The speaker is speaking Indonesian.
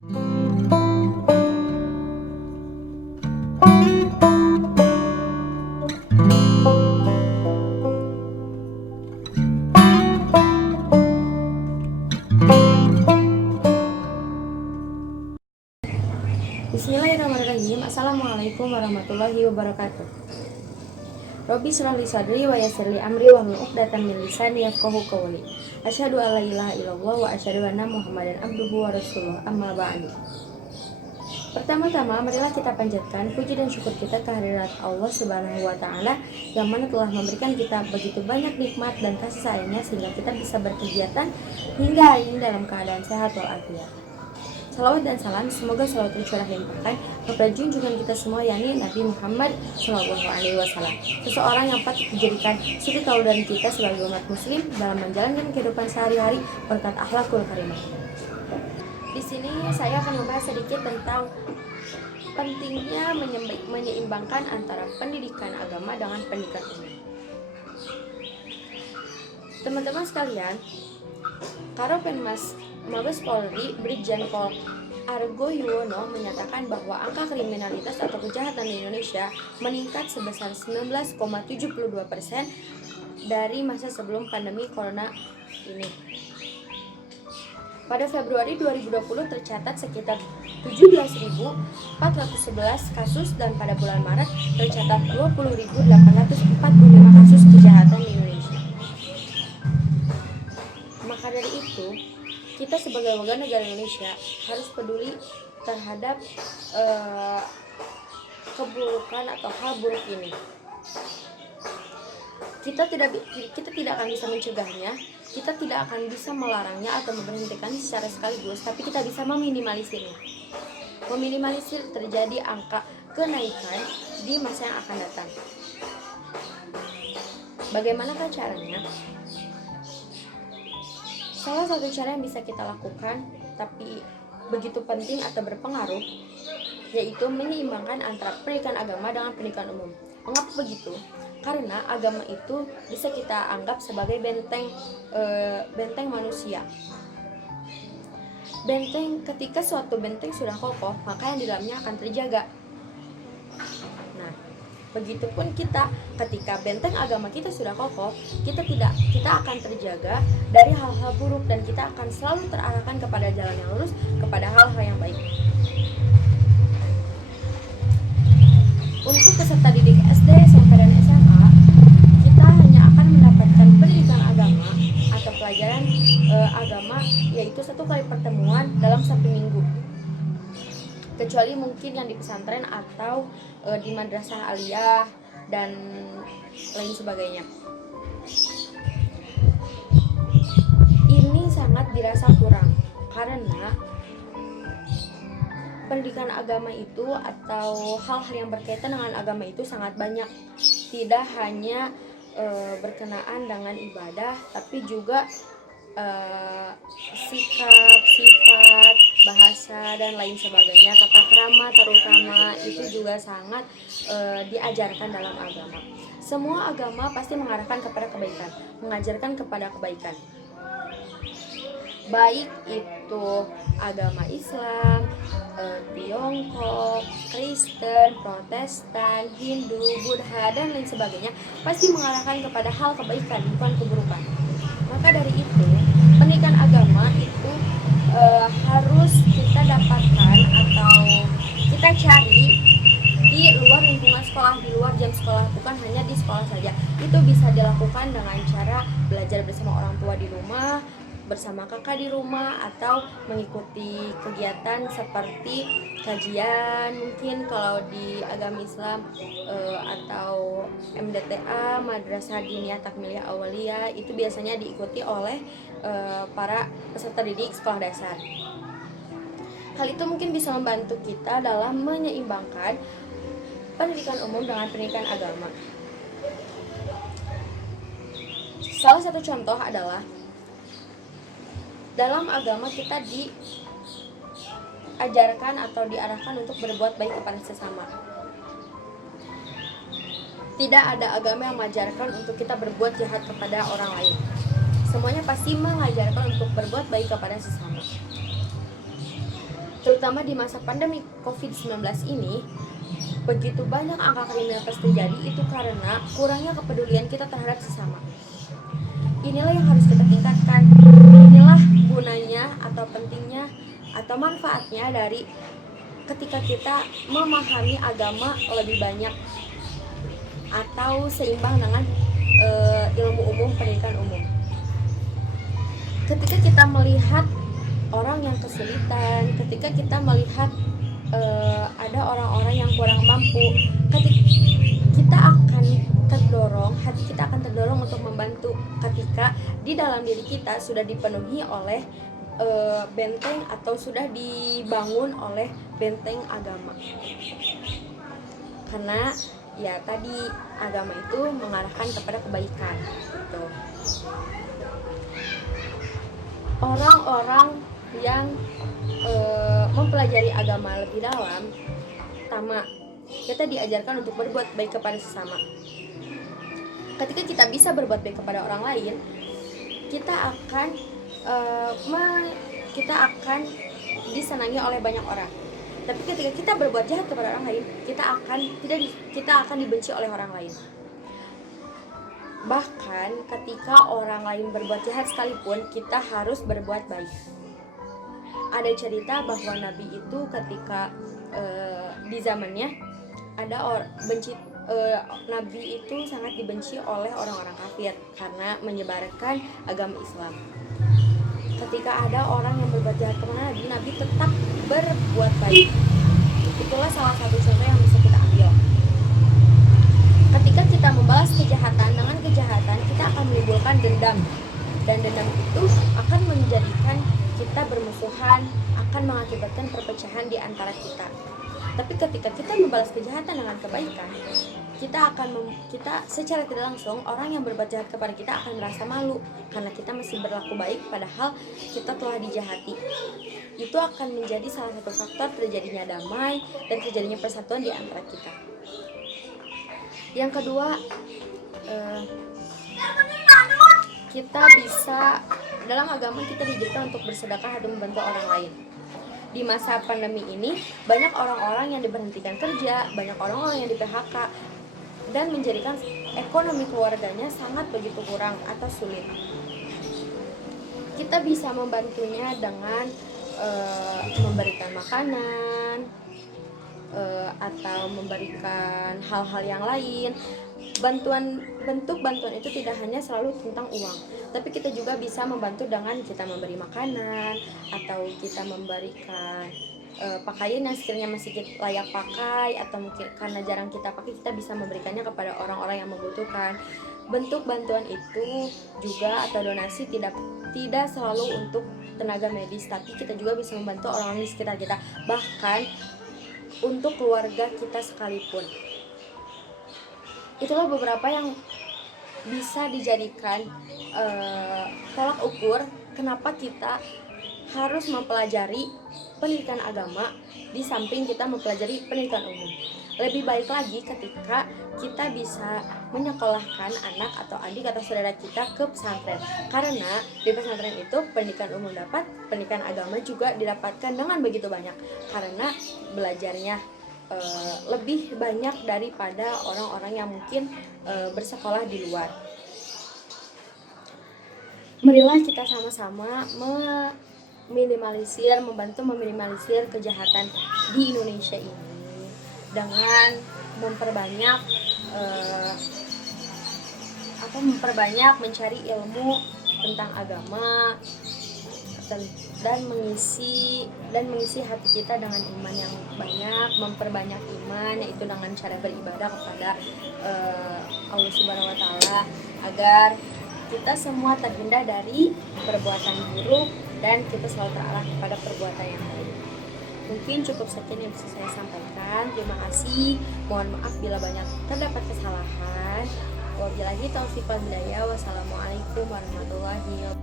Bismillahirrahmanirrahim. Assalamualaikum warahmatullahi wabarakatuh. Robbi shrah li sadri wa yassir li amri wahlul 'uqdatam min lisani yafqahu qawli. Asyhadu an la ilaha illallah wa asyhadu anna Muhammadan abduhu wa rasuluh. Amma ba'du. Pertama-tama marilah kita panjatkan puji dan syukur kita kehadirat Allah Subhanahu wa taala yang mana telah memberikan kita begitu banyak nikmat dan kasih sayangnya sehingga kita bisa berkegiatan hingga hari ini dalam keadaan sehat walafiat. Salawat dan salam semoga selalu tercurah limpahkan kepada junjungan kita semua yakni Nabi Muhammad SAW, seseorang yang patut dijadikan suri tauladan kita sebagai umat muslim dalam menjalankan kehidupan sehari-hari berkat akhlakul karimah. Di sini saya akan membahas sedikit tentang pentingnya menyeimbangkan antara pendidikan agama dengan pendidikan umum. Teman-teman sekalian, Karopenmas Mabes Polri Brigjen Pol Argo Yuwono menyatakan bahwa angka kriminalitas atau kejahatan di Indonesia meningkat sebesar 19,72% dari masa sebelum pandemi corona ini. Pada Februari 2020 tercatat sekitar 17.411 kasus dan pada bulan Maret tercatat 20.845 kasus kejahatan di Indonesia. Maka dari itu, kita sebagai warga negara Indonesia harus peduli terhadap keburukan atau hal buruk ini. Kita tidak akan bisa mencegahnya, kita tidak akan bisa melarangnya atau memberhentikan secara sekaligus, tapi kita bisa meminimalisirnya. Meminimalisir terjadi angka kenaikan di masa yang akan datang. Bagaimanakah caranya? Salah satu cara yang bisa kita lakukan, tapi begitu penting atau berpengaruh, yaitu menyeimbangkan antara pendidikan agama dengan pendidikan umum. Mengapa begitu? Karena agama itu bisa kita anggap sebagai benteng manusia. Ketika suatu benteng sudah kokoh, maka yang di dalamnya akan terjaga. Nah, begitupun kita, ketika benteng agama kita sudah kokoh, kita akan terjaga dari hal-hal buruk dan kita akan selalu terarahkan kepada jalan yang lurus, kepada hal-hal yang baik. Untuk peserta didik SD, SMP, dan SMA, kita hanya akan mendapatkan pendidikan agama atau pelajaran agama yaitu 1 kali pertemuan dalam 1 minggu. Kecuali mungkin yang di pesantren atau di madrasah aliyah dan lain sebagainya. Ini sangat dirasa kurang karena pendidikan agama itu atau hal-hal yang berkaitan dengan agama itu sangat banyak. Tidak hanya berkenaan dengan ibadah, tapi juga sikap, sifat, bahasa, dan lain sebagainya. Tata krama terutama itu juga sangat diajarkan dalam agama. Semua agama pasti mengarahkan kepada kebaikan, mengajarkan kepada kebaikan. Baik itu agama Islam, Tiongkok, Kristen, Protestan, Hindu, Buddha, dan lain sebagainya pasti mengarahkan kepada hal kebaikan, bukan keburukan. Maka dari itu, pendidikan agama itu harus kita dapatkan atau kita cari di luar lingkungan sekolah, di luar jam sekolah, bukan hanya di sekolah saja. Itu bisa dilakukan dengan cara belajar bersama orang tua di rumah, bersama kakak di rumah, atau mengikuti kegiatan seperti kajian, mungkin kalau di agama Islam atau MDTA, Madrasah Diniyah Takmiliyah Awaliyah, itu biasanya diikuti oleh para peserta didik sekolah dasar. Hal itu mungkin bisa membantu kita dalam menyeimbangkan pendidikan umum dengan pendidikan agama. Salah satu contoh adalah dalam agama kita diajarkan atau diarahkan untuk berbuat baik kepada sesama. Tidak ada agama yang mengajarkan untuk kita berbuat jahat kepada orang lain. Semuanya pasti mengajarkan untuk berbuat baik kepada sesama. terutama di masa pandemi COVID-19 ini, begitu banyak angka kriminalitas terjadi itu karena kurangnya kepedulian kita terhadap sesama. Inilah yang harus kita tingkatkan. Inilah gunanya atau pentingnya atau manfaatnya dari ketika kita memahami agama lebih banyak atau seimbang dengan ilmu umum, pendidikan umum. Ketika kita melihat orang yang kesulitan, ketika kita melihat ada orang-orang yang kurang mampu, kita akan terdorong, hati kita akan terdorong untuk membantu ketika di dalam diri kita sudah dipenuhi oleh benteng atau sudah dibangun oleh benteng agama. Karena ya tadi agama itu mengarahkan kepada kebaikan gitu. Orang-orang yang mempelajari agama lebih dalam, pertama kita diajarkan untuk berbuat baik kepada sesama. Ketika kita bisa berbuat baik kepada orang lain, kita akan disenangi oleh banyak orang. Tapi ketika kita berbuat jahat kepada orang lain, kita akan dibenci oleh orang lain. Bahkan ketika orang lain berbuat jahat sekalipun, kita harus berbuat baik. Ada cerita bahwa Nabi itu ketika di zamannya Nabi itu sangat dibenci oleh orang-orang kafir karena menyebarkan agama Islam. Ketika ada orang yang berbuat jahat kepada Nabi, Nabi tetap berbuat baik. Itulah salah satu contoh yang bisa kita ambil. Ketika kita membalas kejahatan dengan kejahatan, kita akan menimbulkan dendam. Dan dendam itu akan menjadikan kita bermusuhan, akan mengakibatkan perpecahan di antara kita. Tapi ketika kita membalas kejahatan dengan kebaikan, kita secara tidak langsung, orang yang berbuat jahat kepada kita akan merasa malu karena kita masih berlaku baik padahal kita telah dijahati. Itu akan menjadi salah satu faktor terjadinya damai dan terjadinya persatuan di antara kita. Yang kedua, kita bisa, dalam agama kita diajarkan untuk bersedekah dan membantu orang lain. Di masa pandemi ini banyak orang-orang yang diberhentikan kerja, banyak orang-orang yang di PHK, dan menjadikan ekonomi keluarganya sangat begitu kurang atau sulit. Kita bisa membantunya dengan memberikan makanan atau memberikan hal-hal yang lain. Bentuk bantuan itu tidak hanya selalu tentang uang, tapi kita juga bisa membantu dengan kita memberi makanan atau kita memberikan pakaian yang sekiranya masih layak pakai, atau mungkin karena jarang kita pakai, kita bisa memberikannya kepada orang-orang yang membutuhkan. Bentuk bantuan itu juga atau donasi tidak selalu untuk tenaga medis, tapi kita juga bisa membantu orang-orang di sekitar kita, bahkan untuk keluarga kita sekalipun. Itulah beberapa yang bisa dijadikan tolak ukur kenapa kita harus mempelajari pendidikan agama di samping kita mempelajari pendidikan umum. Lebih baik lagi ketika kita bisa menyekolahkan anak atau adik atau saudara kita ke pesantren, karena di pesantren itu pendidikan umum dapat, pendidikan agama juga didapatkan dengan begitu banyak, karena belajarnya lebih banyak daripada orang-orang yang mungkin bersekolah di luar. Marilah kita sama-sama membantu meminimalisir kejahatan di Indonesia ini dengan memperbanyak mencari ilmu tentang agama dan mengisi hati kita dengan iman yang banyak, memperbanyak iman, yaitu dengan cara beribadah kepada Allah Subhanahu wa Ta'ala, agar kita semua terhindar dari perbuatan buruk dan kita selalu terarah kepada perbuatan yang baik. Mungkin cukup sekian yang bisa saya sampaikan. Terima kasih. Mohon maaf bila banyak terdapat kesalahan. Wabillahi taufiq wal hidayah. Wassalamualaikum warahmatullahi wabarakatuh.